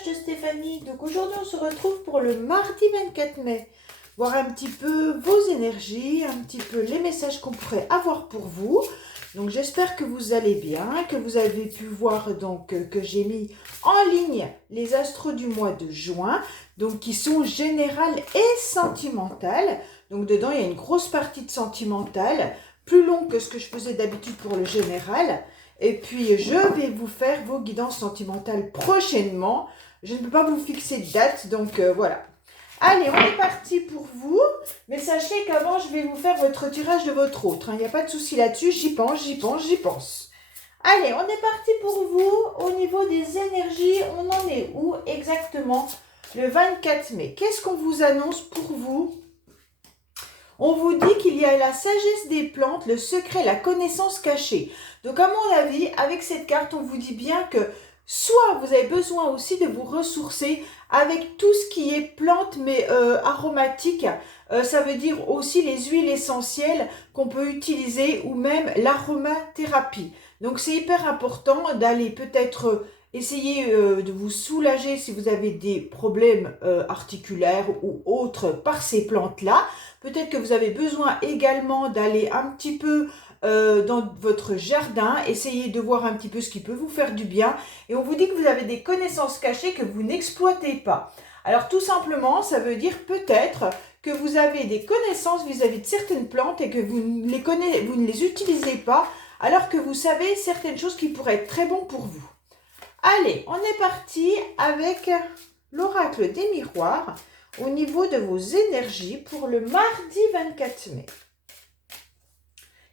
message de Stéphanie. Donc aujourd'hui on se retrouve pour le mardi 24 mai. Voir un petit peu vos énergies, un petit peu les messages qu'on pourrait avoir pour vous. Donc j'espère que vous allez bien, que vous avez pu voir donc que j'ai mis en ligne les astros du mois de juin. Donc qui sont générales et sentimentales. Donc dedans il y a une grosse partie de sentimentale, plus long que ce que je faisais d'habitude pour le général. Et puis, je vais vous faire vos guidances sentimentales prochainement. Je ne peux pas vous fixer de date, donc voilà. Allez, on est parti pour vous. Mais sachez qu'avant, je vais vous faire votre tirage de votre autre. Il n'y a pas de souci là-dessus. J'y pense, j'y pense, j'y pense. Allez, on est parti pour vous. Au niveau des énergies, on en est où exactement le 24 mai? Qu'est-ce qu'on vous annonce pour vous? On vous dit qu'il y a la sagesse des plantes, le secret, la connaissance cachée. Donc à mon avis, avec cette carte, on vous dit bien que soit vous avez besoin aussi de vous ressourcer avec tout ce qui est plantes mais aromatiques. Ça veut dire aussi les huiles essentielles qu'on peut utiliser ou même l'aromathérapie. Donc c'est hyper important d'aller peut-être essayer de vous soulager si vous avez des problèmes articulaires ou autres par ces plantes-là. Peut-être que vous avez besoin également d'aller un petit peu dans votre jardin, essayer de voir un petit peu ce qui peut vous faire du bien. Et on vous dit que vous avez des connaissances cachées que vous n'exploitez pas. Alors tout simplement, ça veut dire peut-être que vous avez des connaissances vis-à-vis de certaines plantes et que vous ne les utilisez pas, alors que vous savez certaines choses qui pourraient être très bon pour vous. Allez, on est parti avec l'oracle des miroirs au niveau de vos énergies pour le mardi 24 mai.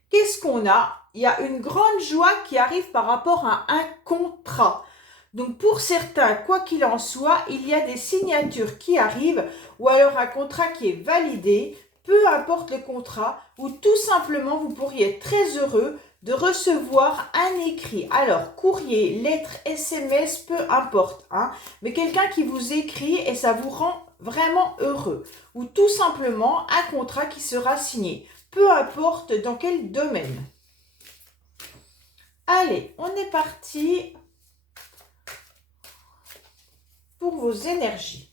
Qu'est-ce qu'on a? Il y a une grande joie qui arrive par rapport à un contrat. Donc pour certains, quoi qu'il en soit, il y a des signatures qui arrivent ou alors un contrat qui est validé, peu importe le contrat, ou tout simplement vous pourriez être très heureux de recevoir un écrit. Alors courrier, lettre, SMS, peu importe, hein, mais quelqu'un qui vous écrit et ça vous rend vraiment heureux. Ou tout simplement un contrat qui sera signé. Peu importe dans quel domaine. Allez, on est parti pour vos énergies.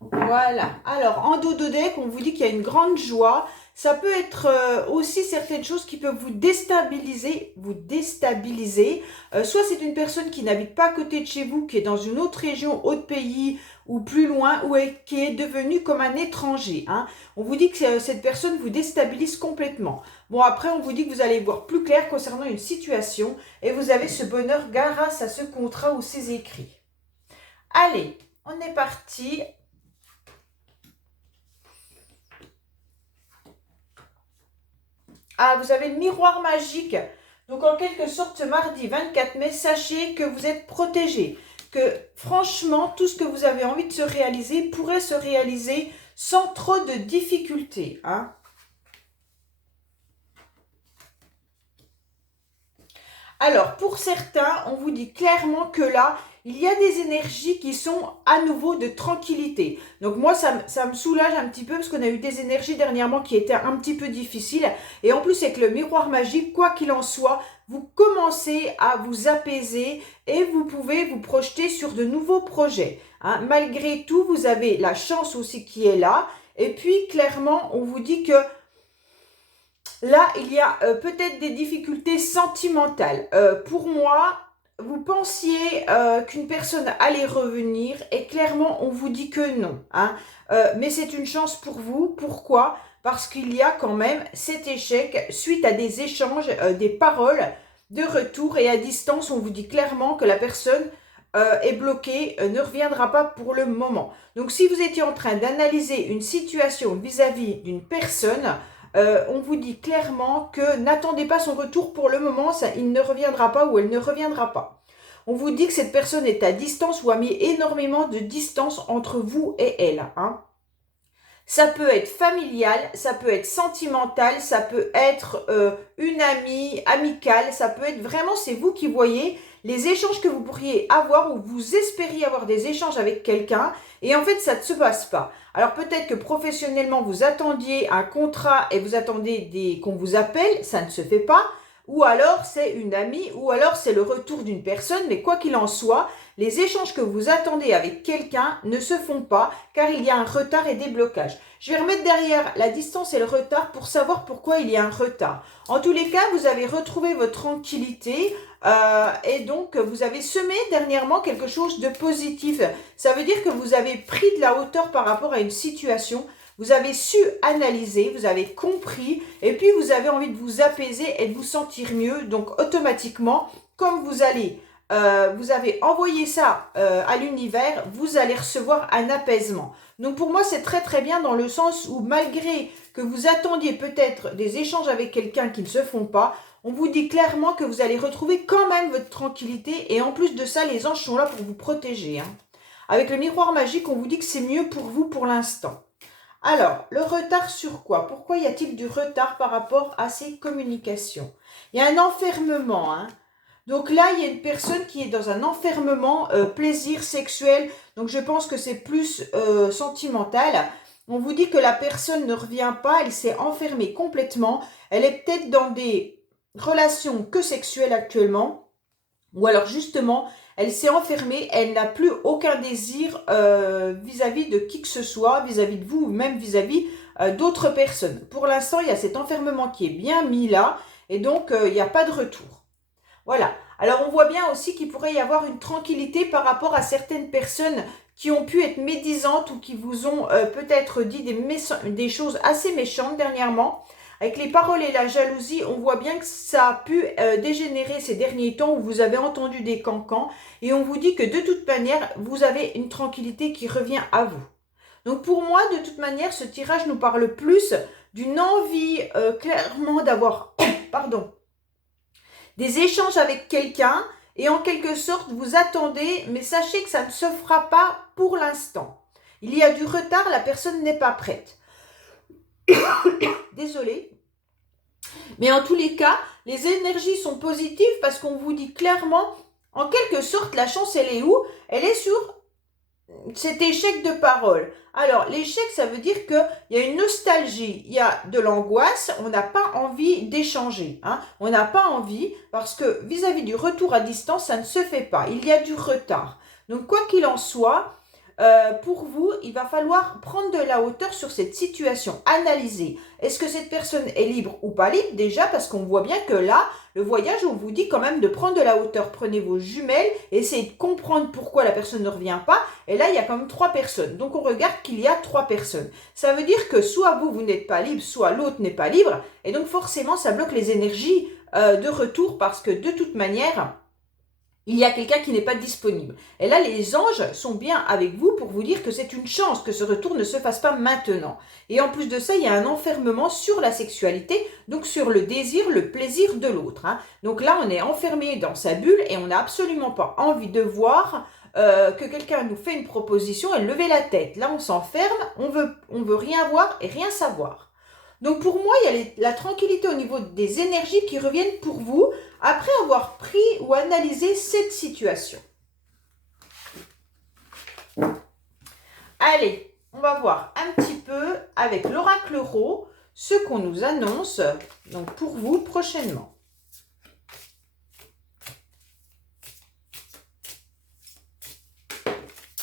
Voilà. Alors, en dos de deck, on vous dit qu'il y a une grande joie. Ça peut être aussi certaines choses qui peuvent vous déstabiliser. Soit c'est une personne qui n'habite pas à côté de chez vous, qui est dans une autre région, autre pays ou plus loin, ou qui est devenue comme un étranger. Hein. On vous dit que cette personne vous déstabilise complètement. Bon, après, on vous dit que vous allez voir plus clair concernant une situation et vous avez ce bonheur grâce à ce contrat ou ces écrits. Allez, on est parti. Ah, vous avez le miroir magique. Donc, en quelque sorte, ce mardi 24 mai, sachez que vous êtes protégé. Que, franchement, tout ce que vous avez envie de se réaliser pourrait se réaliser sans trop de difficultés. Hein. Alors, pour certains, on vous dit clairement que là, il y a des énergies qui sont à nouveau de tranquillité. Donc moi, ça me soulage un petit peu parce qu'on a eu des énergies dernièrement qui étaient un petit peu difficiles. Et en plus, avec le miroir magique, quoi qu'il en soit, vous commencez à vous apaiser et vous pouvez vous projeter sur de nouveaux projets. Hein. Malgré tout, vous avez la chance aussi qui est là. Et puis, clairement, on vous dit que là, il y a peut-être des difficultés sentimentales. Pour moi, vous pensiez qu'une personne allait revenir et clairement, on vous dit que non. Hein. Mais c'est une chance pour vous. Pourquoi? Parce qu'il y a quand même cet échec suite à des échanges, des paroles de retour et à distance. On vous dit clairement que la personne est bloquée, ne reviendra pas pour le moment. Donc, si vous étiez en train d'analyser une situation vis-à-vis d'une personne, on vous dit clairement que n'attendez pas son retour pour le moment, il ne reviendra pas ou elle ne reviendra pas. On vous dit que cette personne est à distance ou a mis énormément de distance entre vous et elle. Hein. Ça peut être familial, ça peut être sentimental, ça peut être une amie, amicale, ça peut être vraiment, c'est vous qui voyez les échanges que vous pourriez avoir ou vous espériez avoir des échanges avec quelqu'un et en fait ça ne se passe pas. Alors peut-être que professionnellement vous attendiez un contrat et vous attendez qu'on vous appelle, ça ne se fait pas. ou alors c'est une amie, ou alors c'est le retour d'une personne, mais quoi qu'il en soit, les échanges que vous attendez avec quelqu'un ne se font pas car il y a un retard et des blocages. Je vais remettre derrière la distance et le retard pour savoir pourquoi il y a un retard. En tous les cas, vous avez retrouvé votre tranquillité et donc vous avez semé dernièrement quelque chose de positif. Ça veut dire que vous avez pris de la hauteur par rapport à une situation. Vous avez su analyser, vous avez compris et puis vous avez envie de vous apaiser et de vous sentir mieux. Donc automatiquement, comme vous avez envoyé ça à l'univers, vous allez recevoir un apaisement. Donc pour moi, c'est très très bien dans le sens où malgré que vous attendiez peut-être des échanges avec quelqu'un qui ne se font pas, on vous dit clairement que vous allez retrouver quand même votre tranquillité et en plus de ça, les anges sont là pour vous protéger. Avec le miroir magique, on vous dit que c'est mieux pour vous pour l'instant. Alors, le retard sur quoi? Pourquoi y a-t-il du retard par rapport à ces communications? Il y a un enfermement, Donc là, il y a une personne qui est dans un enfermement plaisir sexuel. Donc je pense que c'est plus sentimental. On vous dit que la personne ne revient pas, elle s'est enfermée complètement. Elle est peut-être dans des relations que sexuelles actuellement. Ou alors justement, elle s'est enfermée, elle n'a plus aucun désir vis-à-vis de qui que ce soit, vis-à-vis de vous ou même vis-à-vis d'autres personnes. Pour l'instant, il y a cet enfermement qui est bien mis là et donc il n'y a pas de retour. Voilà. Alors, on voit bien aussi qu'il pourrait y avoir une tranquillité par rapport à certaines personnes qui ont pu être médisantes ou qui vous ont peut-être dit des choses assez méchantes dernièrement. Avec les paroles et la jalousie, on voit bien que ça a pu dégénérer ces derniers temps où vous avez entendu des cancans et on vous dit que de toute manière, vous avez une tranquillité qui revient à vous. Donc pour moi, de toute manière, ce tirage nous parle plus d'une envie clairement d'avoir des échanges avec quelqu'un et en quelque sorte vous attendez, mais sachez que ça ne se fera pas pour l'instant. Il y a du retard, la personne n'est pas prête. Désolée. Mais en tous les cas, les énergies sont positives parce qu'on vous dit clairement, en quelque sorte, la chance, elle est où? Elle est sur cet échec de parole. Alors, l'échec, ça veut dire qu'il y a une nostalgie, il y a de l'angoisse, on n'a pas envie d'échanger. On n'a pas envie parce que vis-à-vis du retour à distance, ça ne se fait pas. Il y a du retard. Donc, quoi qu'il en soit, pour vous, il va falloir prendre de la hauteur sur cette situation, analyser. Est-ce que cette personne est libre ou pas libre déjà? Parce qu'on voit bien que là, le voyage, on vous dit quand même de prendre de la hauteur. Prenez vos jumelles, essayez de comprendre pourquoi la personne ne revient pas. Et là, il y a quand même 3 personnes. Donc, on regarde qu'il y a 3 personnes. Ça veut dire que soit vous n'êtes pas libre, soit l'autre n'est pas libre. Et donc, forcément, ça bloque les énergies de retour parce que de toute manière, il y a quelqu'un qui n'est pas disponible. Et là, les anges sont bien avec vous pour vous dire que c'est une chance que ce retour ne se fasse pas maintenant. Et en plus de ça, il y a un enfermement sur la sexualité, donc sur le désir, le plaisir de l'autre. Donc là, on est enfermé dans sa bulle et on n'a absolument pas envie de voir que quelqu'un nous fait une proposition et lever la tête. Là, on s'enferme, on veut rien voir et rien savoir. Donc pour moi, il y a la tranquillité au niveau des énergies qui reviennent pour vous après avoir pris ou analysé cette situation. Allez, on va voir un petit peu avec l'oracle Ro ce qu'on nous annonce donc pour vous prochainement.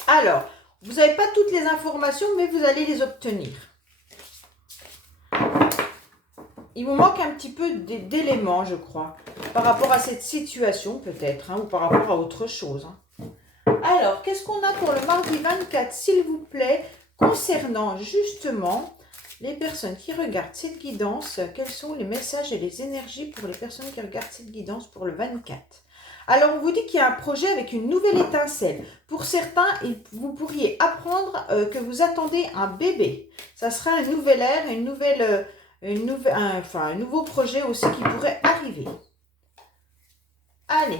Alors, vous n'avez pas toutes les informations, mais vous allez les obtenir. Il vous manque un petit peu d'éléments, je crois, par rapport à cette situation peut-être, ou par rapport à autre chose. Alors, qu'est-ce qu'on a pour le mardi 24, s'il vous plaît, concernant justement les personnes qui regardent cette guidance? Quels sont les messages et les énergies pour les personnes qui regardent cette guidance pour le 24? Alors, on vous dit qu'il y a un projet avec une nouvelle étincelle. Pour certains, vous pourriez apprendre que vous attendez un bébé. Ça sera un nouvel ère, un nouveau projet aussi qui pourrait arriver. Allez.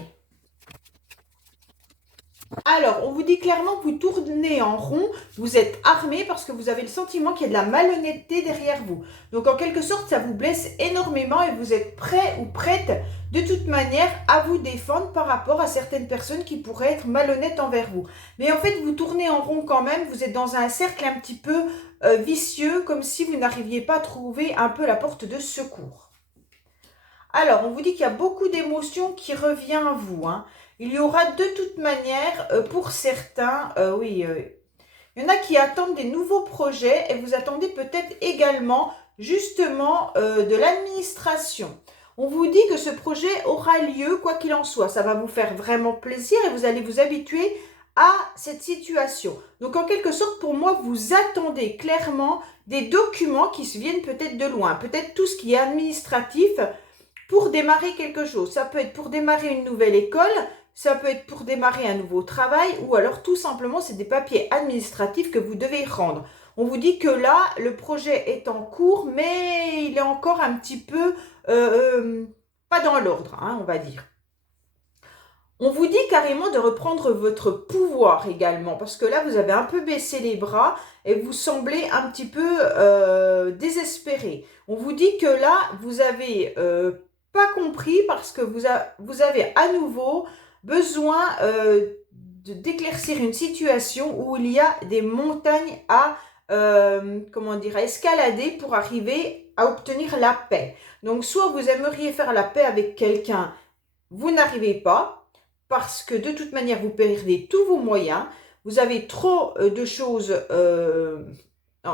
Alors, on vous dit clairement que vous tournez en rond, vous êtes armé parce que vous avez le sentiment qu'il y a de la malhonnêteté derrière vous. Donc, en quelque sorte, ça vous blesse énormément et vous êtes prêt ou prête de toute manière à vous défendre par rapport à certaines personnes qui pourraient être malhonnêtes envers vous. Mais en fait, vous tournez en rond quand même, vous êtes dans un cercle un petit peu vicieux, comme si vous n'arriviez pas à trouver un peu la porte de secours. Alors, on vous dit qu'il y a beaucoup d'émotions qui reviennent à vous, hein. Il y aura de toute manière, pour certains, il y en a qui attendent des nouveaux projets et vous attendez peut-être également justement de l'administration. On vous dit que ce projet aura lieu quoi qu'il en soit. Ça va vous faire vraiment plaisir et vous allez vous habituer à cette situation. Donc en quelque sorte, pour moi, vous attendez clairement des documents qui se viennent peut-être de loin. Peut-être tout ce qui est administratif pour démarrer quelque chose. Ça peut être pour démarrer une nouvelle école, ça peut être pour démarrer un nouveau travail ou alors tout simplement c'est des papiers administratifs que vous devez rendre. On vous dit que là, le projet est en cours, mais il est encore un petit peu pas dans l'ordre, hein, on va dire. On vous dit carrément de reprendre votre pouvoir également, parce que là, vous avez un peu baissé les bras et vous semblez un petit peu désespéré. On vous dit que là, vous avez pas compris parce que vous avez à nouveau besoin d'éclaircir une situation où il y a des montagnes à à escalader pour arriver à obtenir la paix. Donc, soit vous aimeriez faire la paix avec quelqu'un, vous n'arrivez pas, parce que de toute manière, vous perdez tous vos moyens, vous avez trop de choses,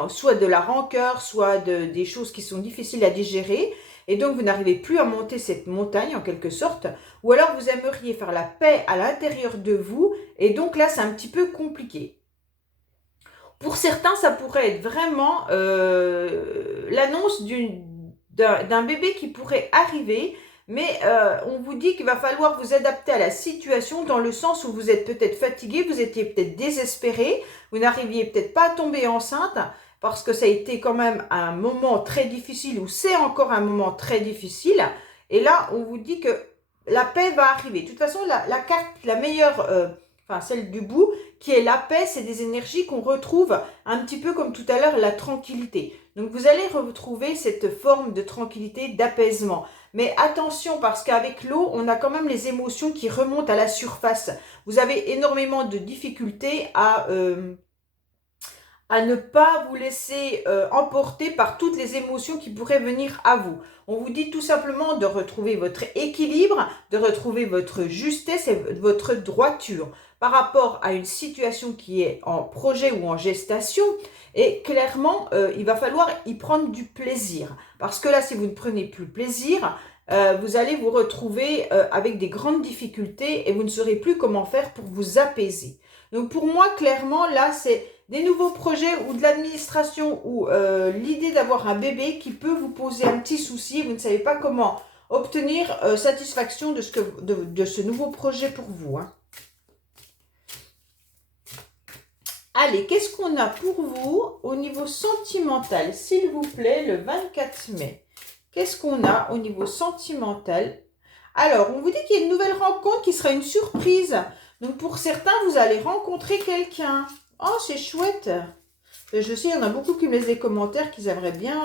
soit de la rancœur, soit des choses qui sont difficiles à digérer, et donc vous n'arrivez plus à monter cette montagne en quelque sorte, ou alors vous aimeriez faire la paix à l'intérieur de vous, et donc là, c'est un petit peu compliqué. Pour certains, ça pourrait être vraiment l'annonce d'un bébé qui pourrait arriver, mais on vous dit qu'il va falloir vous adapter à la situation dans le sens où vous êtes peut-être fatigué, vous étiez peut-être désespéré, vous n'arriviez peut-être pas à tomber enceinte parce que ça a été quand même un moment très difficile ou c'est encore un moment très difficile. Et là, on vous dit que la paix va arriver. De toute façon, la carte la meilleure, celle du bout, qui est la paix, c'est des énergies qu'on retrouve un petit peu comme tout à l'heure, la tranquillité. Donc, vous allez retrouver cette forme de tranquillité, d'apaisement. Mais attention, parce qu'avec l'eau, on a quand même les émotions qui remontent à la surface. Vous avez énormément de difficultés à ne pas vous laisser emporter par toutes les émotions qui pourraient venir à vous. On vous dit tout simplement de retrouver votre équilibre, de retrouver votre justesse et votre droiture par rapport à une situation qui est en projet ou en gestation. Et clairement, il va falloir y prendre du plaisir. Parce que là, si vous ne prenez plus plaisir, vous allez vous retrouver avec des grandes difficultés et vous ne saurez plus comment faire pour vous apaiser. Donc pour moi, clairement, là, c'est des nouveaux projets ou de l'administration ou l'idée d'avoir un bébé qui peut vous poser un petit souci. Vous ne savez pas comment obtenir satisfaction de ce nouveau projet pour vous, hein. Allez, qu'est-ce qu'on a pour vous au niveau sentimental, s'il vous plaît, le 24 mai? Qu'est-ce qu'on a au niveau sentimental? Alors, on vous dit qu'il y a une nouvelle rencontre qui sera une surprise. Donc, pour certains, vous allez rencontrer quelqu'un. Oh, c'est chouette. Je sais, il y en a beaucoup qui me laissent des commentaires qu'ils aimeraient bien,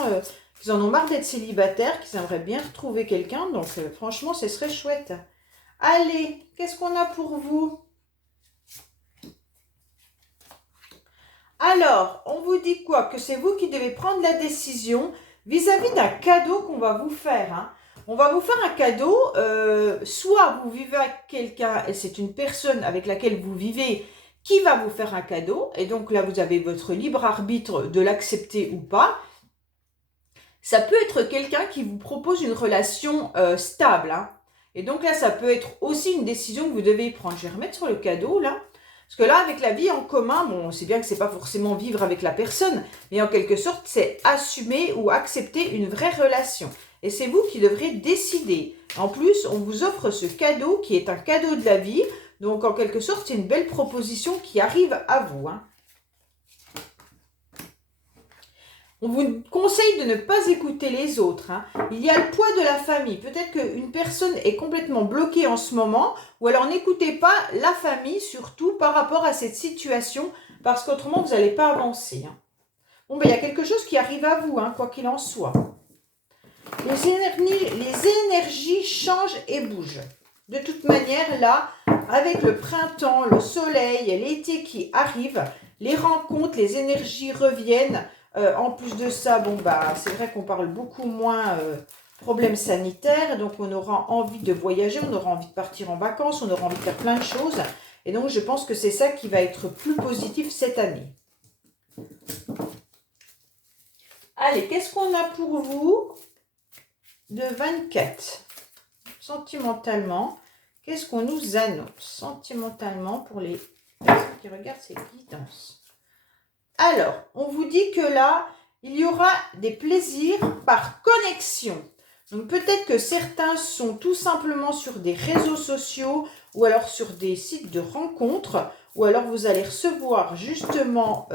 qu'ils en ont marre d'être célibataires, qu'ils aimeraient bien retrouver quelqu'un. Donc, franchement, ce serait chouette. Allez, qu'est-ce qu'on a pour vous? Alors, on vous dit quoi? Que c'est vous qui devez prendre la décision vis-à-vis d'un cadeau qu'on va vous faire, hein. On va vous faire un cadeau, soit vous vivez avec quelqu'un et c'est une personne avec laquelle vous vivez qui va vous faire un cadeau. Et donc là, vous avez votre libre arbitre de l'accepter ou pas. Ça peut être quelqu'un qui vous propose une relation stable, hein. Et donc là, ça peut être aussi une décision que vous devez prendre. Je vais remettre sur le cadeau, là. Parce que là, avec la vie en commun, bon, on sait bien que c'est pas forcément vivre avec la personne, mais en quelque sorte, c'est assumer ou accepter une vraie relation. Et c'est vous qui devrez décider. En plus, on vous offre ce cadeau qui est un cadeau de la vie. Donc, en quelque sorte, c'est une belle proposition qui arrive à vous, hein. On vous conseille de ne pas écouter les autres, hein. Il y a le poids de la famille. Peut-être qu'une personne est complètement bloquée en ce moment, ou alors n'écoutez pas la famille, surtout par rapport à cette situation, parce qu'autrement, vous n'allez pas avancer, hein. Bon, ben, il y a quelque chose qui arrive à vous, hein, quoi qu'il en soit. Les énergies changent et bougent. De toute manière, là, avec le printemps, le soleil et l'été qui arrive, les rencontres, les énergies reviennent. En plus de ça, bon, bah, c'est vrai qu'on parle beaucoup moins problème sanitaire, donc on aura envie de voyager, on aura envie de partir en vacances, on aura envie de faire plein de choses. Et donc, je pense que c'est ça qui va être plus positif cette année. Allez, qu'est-ce qu'on a pour vous de 24? Sentimentalement, qu'est-ce qu'on nous annonce sentimentalement pour les personnes qui regardent ces guidances? Alors, on vous dit que là, il y aura des plaisirs par connexion. Donc peut-être que certains sont tout simplement sur des réseaux sociaux ou alors sur des sites de rencontres, ou alors vous allez recevoir justement,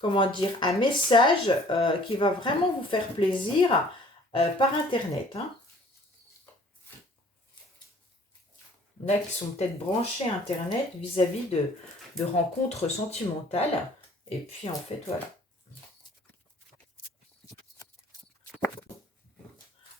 comment dire, un message qui va vraiment vous faire plaisir par Internet. Hein. Il y en a qui sont peut-être branchés Internet vis-à-vis de rencontres sentimentales. Et puis en fait, voilà.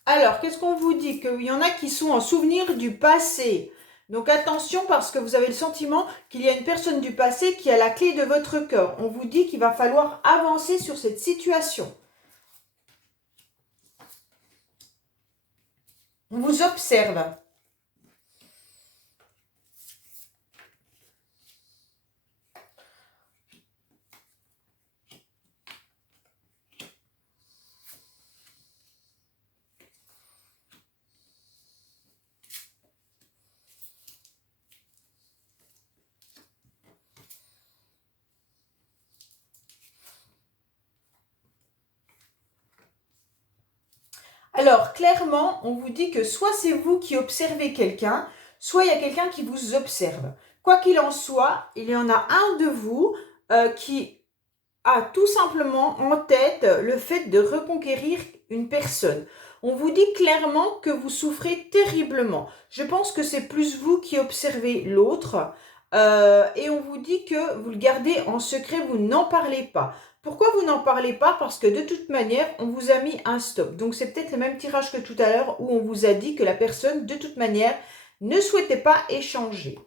Alors, qu'est-ce qu'on vous dit? Qu'il y en a qui sont en souvenir du passé. Donc attention parce que vous avez le sentiment qu'il y a une personne du passé qui a la clé de votre cœur. On vous dit qu'il va falloir avancer sur cette situation. On vous observe. Alors, clairement, on vous dit que soit c'est vous qui observez quelqu'un, soit il y a quelqu'un qui vous observe. Quoi qu'il en soit, il y en a un de vous qui a tout simplement en tête le fait de reconquérir une personne. On vous dit clairement que vous souffrez terriblement. Je pense que c'est plus vous qui observez l'autre et on vous dit que vous le gardez en secret, vous n'en parlez pas. Pourquoi vous n'en parlez pas? Parce que de toute manière, on vous a mis un stop. Donc c'est peut-être le même tirage que tout à l'heure où on vous a dit que la personne, de toute manière, ne souhaitait pas échanger.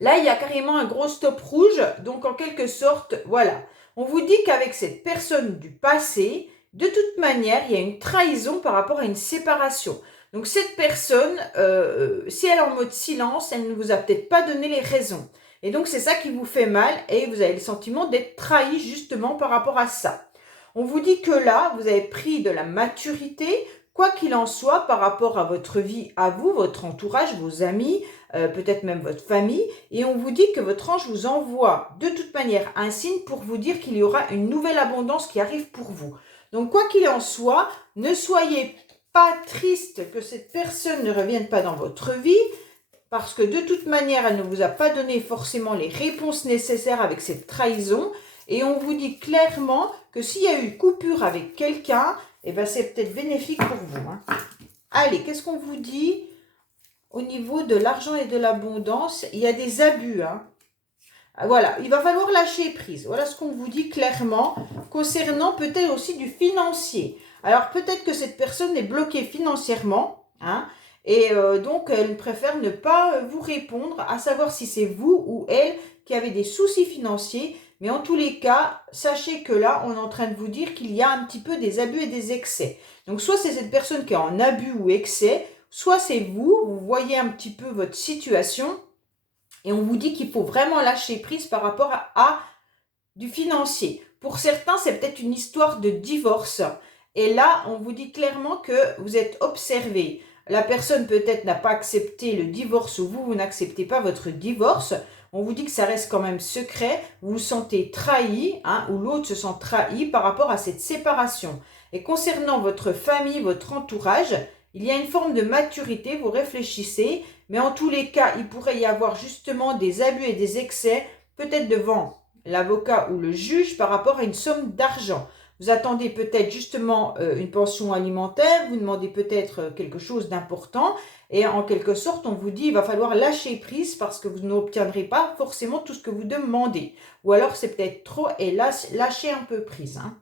Là, il y a carrément un gros stop rouge. Donc en quelque sorte, voilà. On vous dit qu'avec cette personne du passé, de toute manière, il y a une trahison par rapport à une séparation. Donc cette personne, si elle est en mode silence, elle ne vous a peut-être pas donné les raisons. Et donc c'est ça qui vous fait mal et vous avez le sentiment d'être trahi justement par rapport à ça. On vous dit que là, vous avez pris de la maturité, quoi qu'il en soit, par rapport à votre vie, à vous, votre entourage, vos amis, peut-être même votre famille. Et on vous dit que votre ange vous envoie de toute manière un signe pour vous dire qu'il y aura une nouvelle abondance qui arrive pour vous. Donc quoi qu'il en soit, ne soyez pas triste que cette personne ne revienne pas dans votre vie. Parce que de toute manière, elle ne vous a pas donné forcément les réponses nécessaires avec cette trahison. Et on vous dit clairement que s'il y a eu coupure avec quelqu'un, eh ben c'est peut-être bénéfique pour vous. Hein. Allez, qu'est-ce qu'on vous dit au niveau de l'argent et de l'abondance? Il y a des abus. Hein. Voilà, il va falloir lâcher prise. Voilà ce qu'on vous dit clairement concernant peut-être aussi du financier. Alors peut-être que cette personne est bloquée financièrement. Hein. Et donc, elle préfère ne pas vous répondre, à savoir si c'est vous ou elle qui avez des soucis financiers. Mais en tous les cas, sachez que là, on est en train de vous dire qu'il y a un petit peu des abus et des excès. Donc, soit c'est cette personne qui est en abus ou excès, soit c'est vous, vous voyez un petit peu votre situation. Et on vous dit qu'il faut vraiment lâcher prise par rapport à du financier. Pour certains, c'est peut-être une histoire de divorce. Et là, on vous dit clairement que vous êtes observé. La personne peut-être n'a pas accepté le divorce ou vous n'acceptez pas votre divorce. On vous dit que ça reste quand même secret. Vous vous sentez trahi, hein, ou l'autre se sent trahi par rapport à cette séparation. Et concernant votre famille, votre entourage, il y a une forme de maturité, vous réfléchissez. Mais en tous les cas, il pourrait y avoir justement des abus et des excès, peut-être devant l'avocat ou le juge par rapport à une somme d'argent. Vous attendez peut-être justement une pension alimentaire, vous demandez peut-être quelque chose d'important et en quelque sorte, on vous dit il va falloir lâcher prise parce que vous n'obtiendrez pas forcément tout ce que vous demandez. Ou alors c'est peut-être trop et lâchez un peu prise. Hein.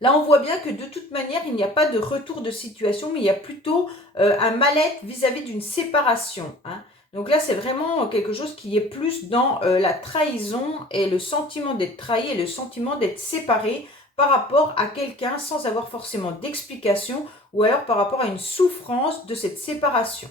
Là, on voit bien que de toute manière, il n'y a pas de retour de situation, mais il y a plutôt un mal-être vis-à-vis d'une séparation. Hein. Donc là, c'est vraiment quelque chose qui est plus dans la trahison et le sentiment d'être trahi et le sentiment d'être séparé par rapport à quelqu'un sans avoir forcément d'explication ou alors par rapport à une souffrance de cette séparation.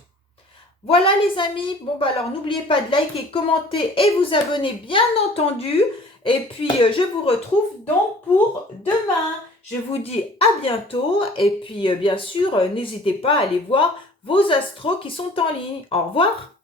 Voilà les amis, bon bah alors n'oubliez pas de liker, commenter et vous abonner bien entendu. Et puis je vous retrouve donc pour demain. Je vous dis à bientôt et puis bien sûr n'hésitez pas à aller voir vos astros qui sont en ligne. Au revoir.